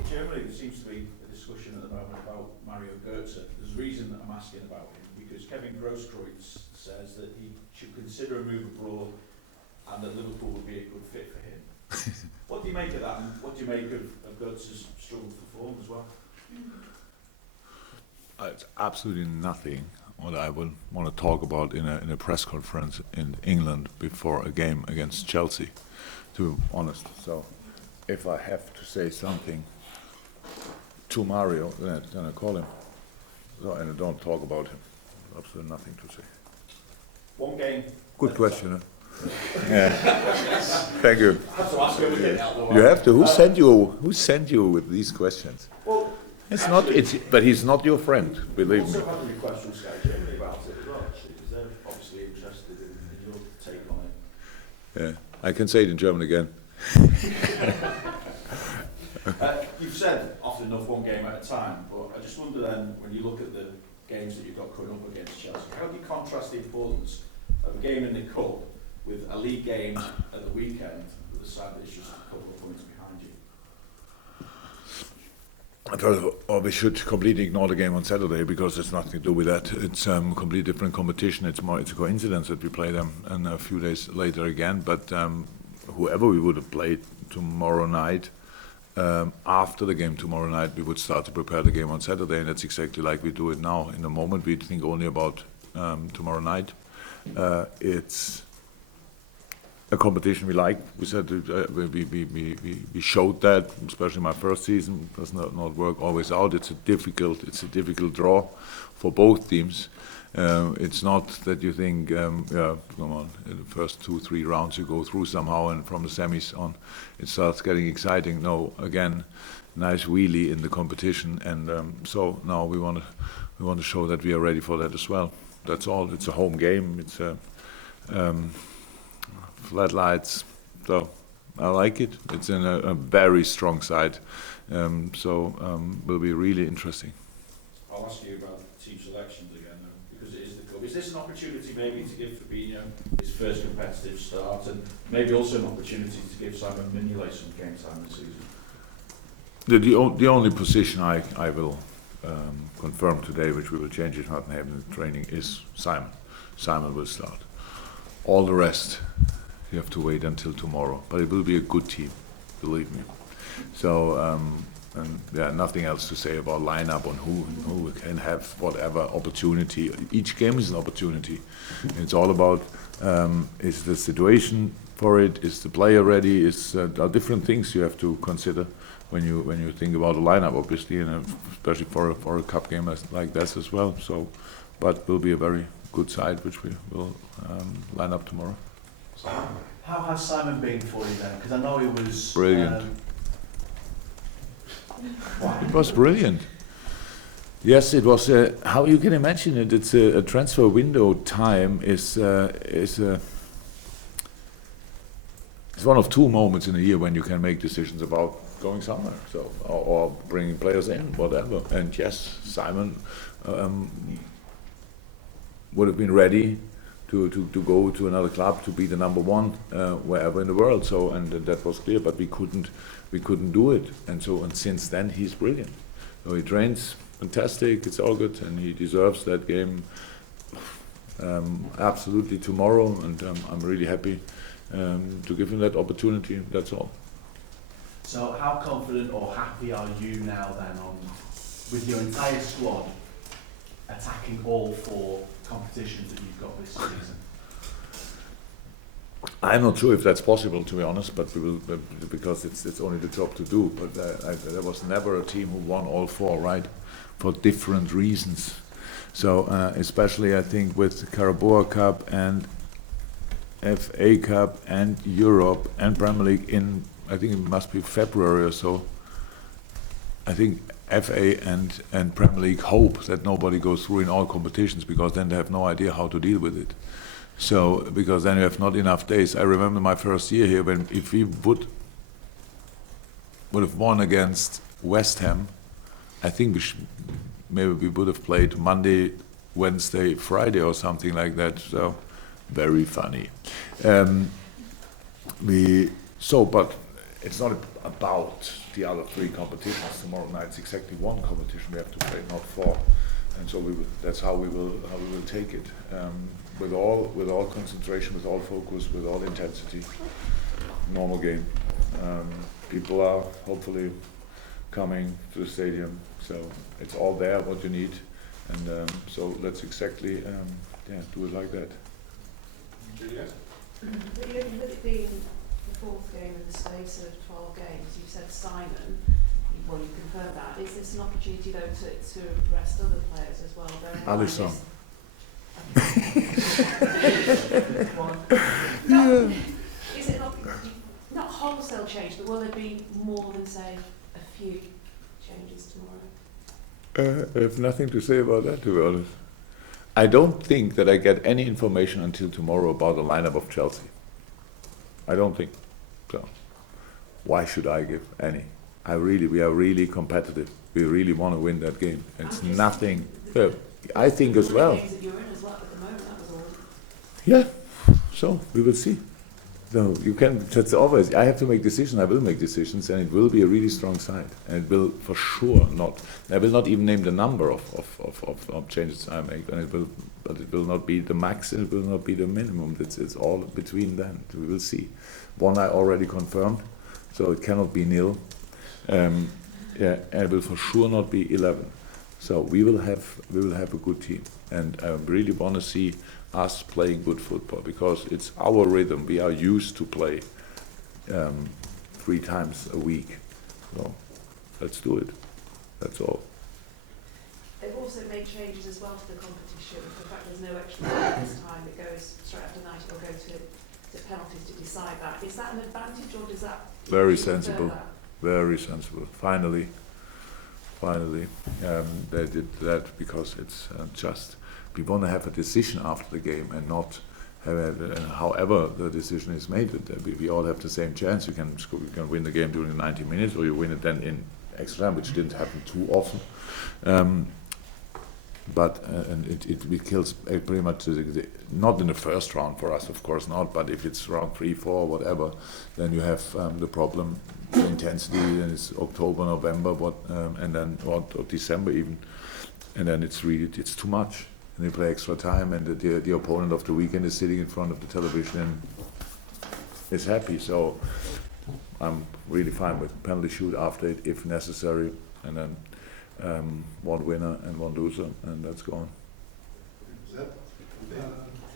in Germany there seems to be a discussion at the moment about Mario Götze. There's a reason that I'm asking about him, because Kevin Grosskreutz says that he should consider a move abroad and that Liverpool would be a good fit for him. What do you make of that, and what do you make of Götze's struggle for form as well? It's absolutely nothing what I would want to talk about in a press conference in England before a game against Chelsea, to be honest. So if I have to say something to Mario, then I call him. So, and I don't talk about him. Absolutely nothing to say. One game. Good question. Yeah. Thank you. I have to ask him again. You have to. Who sent you with these questions? Well, it's not. But he's not your friend. Believe me. Also had a request from Sky Germany about it as well, actually, because they're obviously interested in your take on it. Yeah, I can say it in German again. You've said often enough one game at a time, but I just wonder then, when you look at the games that you've got coming up against Chelsea, how do you contrast the importance of a game in the Cup with a league game at the weekend with a side that's just a couple of points behind you? First of all, we should completely ignore the game on Saturday because it's nothing to do with that. It's a completely different competition. It's a coincidence that we play them and a few days later again. But whoever we would have played tomorrow night, after the game tomorrow night, we would start to prepare the game on Saturday, and that's exactly like we do it now. In the moment, we think only about tomorrow night. It's a competition we like. We said we showed that, especially my first season. It does not work always out. It's a difficult draw for both teams. It's not that you think, yeah, come on, in the first 2-3 rounds you go through somehow, and from the semis on it starts getting exciting. No, again, nice wheelie in the competition, and so now we want to show that we are ready for that as well. That's all. It's a home game. It's flat lights, so I like it. It's in a very strong side, so will be really interesting. I'll ask you about team selections again, though, because it is the Cup. Is this an opportunity maybe to give Fabinho his first competitive start, and maybe also an opportunity to give Simon Mignolet some game time this season? The only position I will confirm today, which we will change it not having the training, is Simon. Simon will start. All the rest, you have to wait until tomorrow. But it will be a good team, believe me. So, and yeah, nothing else to say about lineup on who can have whatever opportunity. Each game is an opportunity. It's all about is the situation for it, is the player ready, are different things you have to consider when you think about a lineup, obviously, and especially for a cup game like this as well. So, but will be a very good side which we will line up tomorrow. So how has Simon been for you then? Because I know he was brilliant. It was brilliant. Yes, it was. How you can imagine it? It's a transfer window time is it's one of two moments in a year when you can make decisions about going somewhere, so or bringing players in, whatever. And yes, Simon would have been ready to go to another club to be the number one wherever in the world. So and that was clear, but we couldn't do it. And since then he's brilliant. So he trains fantastic. It's all good, and he deserves that game absolutely tomorrow. And I'm really happy to give him that opportunity. That's all. So how confident or happy are you now then with your entire squad attacking all four competitions that you've got this season? I'm not sure if that's possible, to be honest, but we will, because it's only the job to do. But there was never a team who won all four, right? For different reasons. So especially I think with Carabao Cup and FA Cup and Europe and Premier League in, I think it must be February or so. I think FA and Premier League hope that nobody goes through in all competitions, because then they have no idea how to deal with it. So, because then you have not enough days. I remember my first year here, when if we would have won against West Ham, I think maybe we would have played Monday, Wednesday, Friday or something like that. So, very funny. But it's not about the other 3 competitions tomorrow night. It's exactly 1 competition we have to play, not 4. And so that's how we will take it, with all concentration, with all focus, with all intensity. Normal game. People are hopefully coming to the stadium, so it's all there what you need, and so let's exactly do it like that. Juliet? With it being the 4th game in the space of 12 games, you said Simon. Well, you confirmed that. Is this an opportunity though to rest other players as well? Alisson. Is it not wholesale change, but will there be more than say a few changes tomorrow? I have nothing to say about that, to be honest. I don't think that I get any information until tomorrow about the lineup of Chelsea. I don't think so. Why should I give any? We are really competitive. We really want to win that game. It's nothing. Well, I think as well. Games that you're in as well at the moment, that was all. Yeah. So we will see. No, you can. That's always. I have to make decisions. I will make decisions, and it will be a really strong side. And it will for sure not. I will not even name the number of changes I make, and it will. But it will not be the max. And it will not be the minimum. It's all between then. We will see. 1 I already confirmed, so it cannot be nil. And it will for sure not be 11. So we will have a good team, and I really want to see us playing good football, because it's our rhythm. We are used to play 3 times a week. So let's do it. That's all. They've also made changes as well to the competition. The fact there's no extra time this time, it goes straight after 90, it'll go to penalties to decide that. Is that an advantage, or does that... Very sensible. Very sensible. Finally, they did that, because it's just, we want to have a decision after the game, and not have however the decision is made. We all have the same chance. You can win the game during 90 minutes, or you win it then in extra time, which didn't happen too often. But it kills pretty much not in the first round for us, of course not. But if it's round 3, 4, whatever, then you have the problem, the intensity. Then it's October, November, and then or December even, and then it's too much. And you play extra time, and the opponent of the weekend is sitting in front of the television and is happy. So I'm really fine with penalty shoot after it if necessary, and then 1 winner and 1 loser, and that's gone.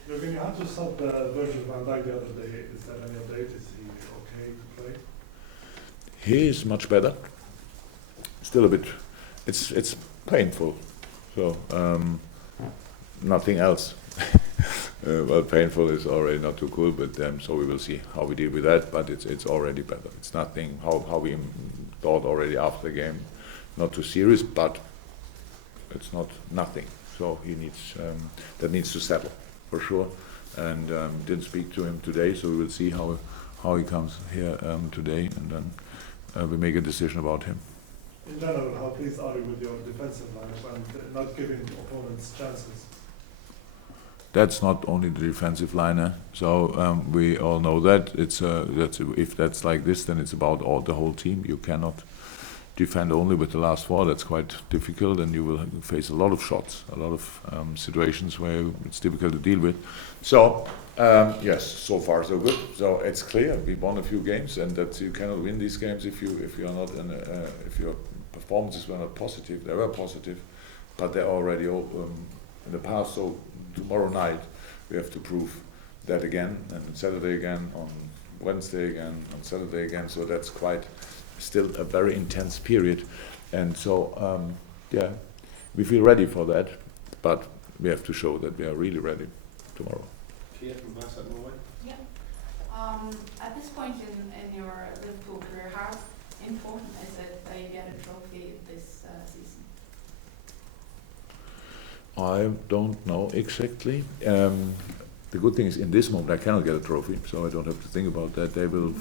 Jurgen, you had to stop Virgil van Dijk the other day. Is there any update? Is he okay to play? He is much better. Still a bit. It's painful. So nothing else. Well, painful is already not too cool, but so we will see how we deal with that. But it's already better. It's nothing how we thought already after the game. Not too serious, but it's not nothing. So he needs that needs to settle for sure. And didn't speak to him today, so we will see how he comes here today, and then we make a decision about him. In general, how pleased are you with your defensive lineup and not giving opponents chances? That's not only the defensive line, so we all know that. If that's like this, then it's about the whole team. You cannot defend only with the last 4. That's quite difficult, and you will face a lot of shots, a lot of situations where it's difficult to deal with. So yes, so far so good. So it's clear we won a few games, and that you cannot win these games if you are not if your performances were not positive. They were positive, but they're already in the past. So tomorrow night we have to prove that again, and on Saturday again, on Wednesday again, on Saturday again. So that's quite still a very intense period, and so we feel ready for that, but we have to show that we are really ready tomorrow. Kia from Viasat Norway. Yeah. At this point in your Liverpool career, how important is it that you get a trophy this season? I don't know exactly. The good thing is, in this moment, I cannot get a trophy, so I don't have to think about that. They will.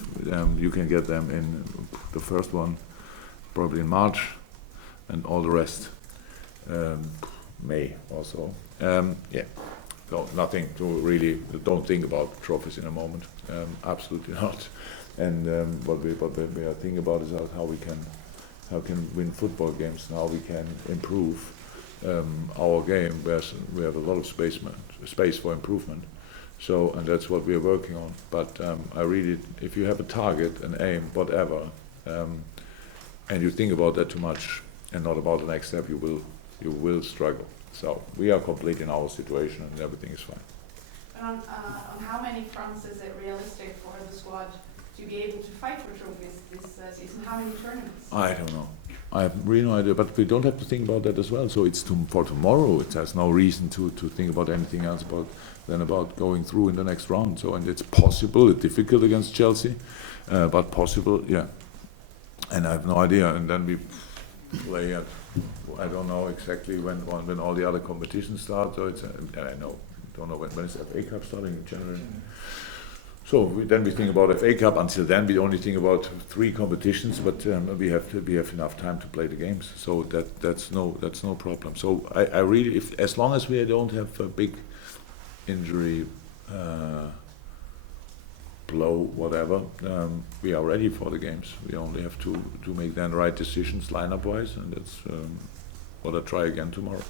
You can get them in the first one, probably in March, and all the rest May also. Yeah. So nothing to really. Don't think about trophies in a moment. Absolutely not. And what we are thinking about is how can win football games and how we can improve our game. We have a lot of space for improvement. So, and that's what we are working on. But I really, if you have a target, an aim, whatever, and you think about that too much and not about the next step, you will struggle. So we are complete in our situation and everything is fine. And on how many fronts is it realistic for the squad to be able to fight for trophies this season? How many tournaments? I don't know. I have really no idea, but we don't have to think about that as well. So it's for tomorrow. It has no reason to think about anything else than about going through in the next round. So, and it's possible, it's difficult against Chelsea, but possible, yeah. And I have no idea. And then we play at, I don't know exactly when all the other competitions start. So it's, don't know when is the FA Cup starting in January. So then we think about FA Cup. Until then, we only think about 3 competitions, but we have enough time to play the games. So that's no problem. So I really, as long as we don't have a big injury, blow, whatever, we are ready for the games. We only have to make then right decisions lineup wise, and that's what I'll try again tomorrow.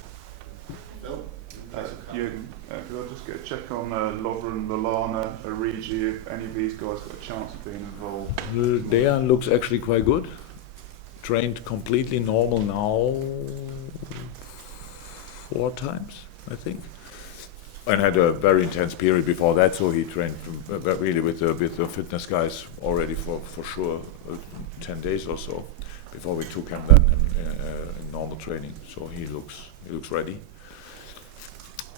Jurgen, could I just get a check on Lovren, Lallana, Origi, if any of these guys got a chance of being involved? Dejan looks actually quite good. Trained completely normal now 4 times, I think. And had a very intense period before that, so he trained really with the fitness guys already for sure 10 days or so before we took him then in normal training. So he looks ready.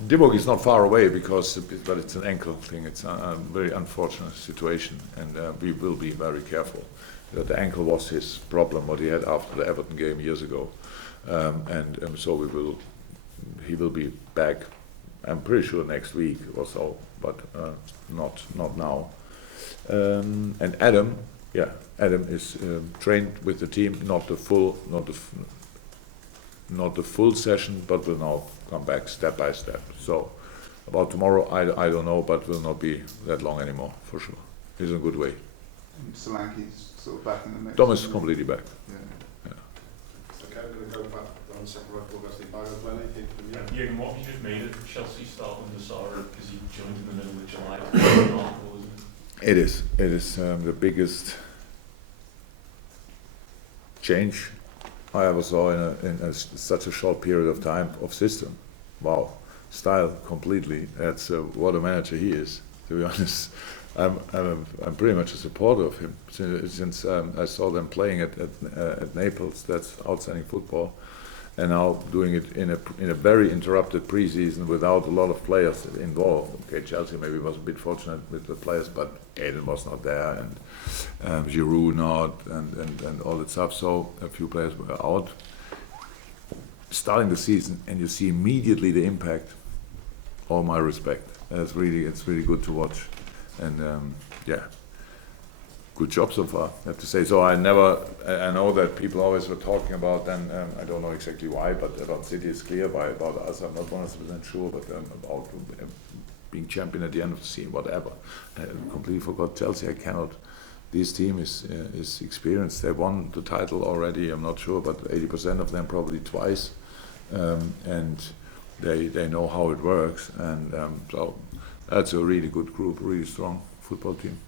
Divock is not far away but it's an ankle thing. It's a very unfortunate situation, and we will be very careful. The ankle was his problem, what he had after the Everton game years ago, so he will be back. I'm pretty sure next week or so, but not now. And Adam is trained with the team, not the full session, but will now come back step by step. So about tomorrow, I don't know, but will not be that long anymore for sure. He's in a good way. And Solanke's sort of back in the mix. Dom is completely back. Yeah. Okay, I'm going to go back on the second right podcast. Anything from you? Jurgen, what have you just made of Chelsea start under Sarri, because he joined in the middle of July? It is the biggest change I ever saw in such a short period of time of system. Wow, style completely. That's what a manager he is. To be honest, I'm pretty much a supporter of him since I saw them playing at Naples. That's outstanding football, and now doing it in a very interrupted preseason without a lot of players involved. Okay, Chelsea maybe was a bit fortunate with the players, but Aiden was not there, and Giroud not, and all that stuff. So a few players were out. Starting the season, and you see immediately the impact. All my respect. It's really good to watch, and good job so far, I have to say. So I know that people always were talking about, and I don't know exactly why, but about City is clear. About us, I'm not 100% sure, but about being champion at the end of the season, whatever. I completely forgot Chelsea. I cannot. This team is experienced. They won the title already. I'm not sure, but 80% of them probably twice, and they know how it works, and so that's a really good group, really strong football team.